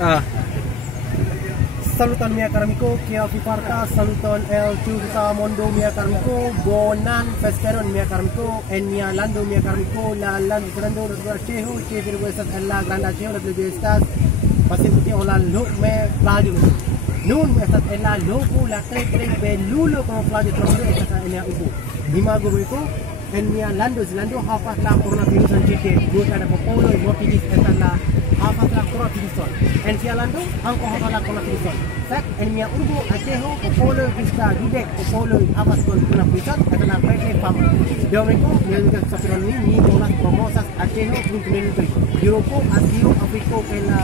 Ah. Saluton mia karmiko, kia fiparta, saluton el tusa mondo mia karmiko, bonan festeron mia karmiko, en mia lando mia karmiko, la lando grando los cheho, che de vuestras en la granda cheho de estas, pasti putih olah look me plaju. Nun estas en la loco la tre belulo como plaju trondo estas en la ubu. Dimago ko en mia lando hafas la coronavirus anjike, buat ada popolo y mortigis estas la hafas la coronavirus. En Fialando, angko hafas la coronavirus. Sak en mia urbo Aceho, popolo vista dudek, popolo hafas con coronavirus, adalah mereka fama. Domeko, melalui sasaran ini olah promosas Aceho untuk melalui Europo, Asia, Afrika, kena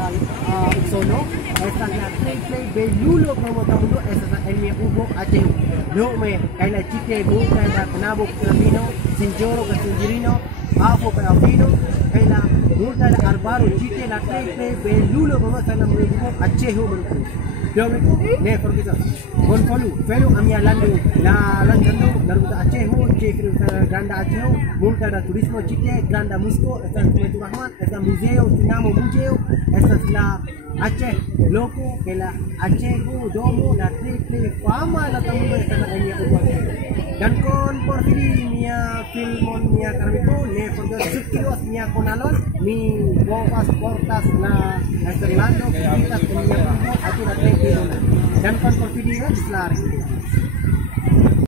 sono, estas la play belulo promotan mundo, estas en mia urbo Aceho. No me, kena chike, kena kenabo, kenabino, sinjoro, kesinjirino, afo, kenabino, kena multa la arbaro, chike, la play belulo promotan mundo Aceho mundo. Domeko, ne forgisa. Bon follow amia lando, la lando, la ruta Aceho, chike, granda Aceho, multa da turismo chike, granda musco, estas Tumetu Rahman, estas museo, Tinamo museo, estas la Aceh loco, que la Aceho domo, la triple fama la tamundo estas la mia ubuat. Dan kon porfiri mia filmon mia karmiko, ne forgisa subtilos mia konalon, mi bovas portas la Estelando, kita mia aku la triple. Dan kon porfiri la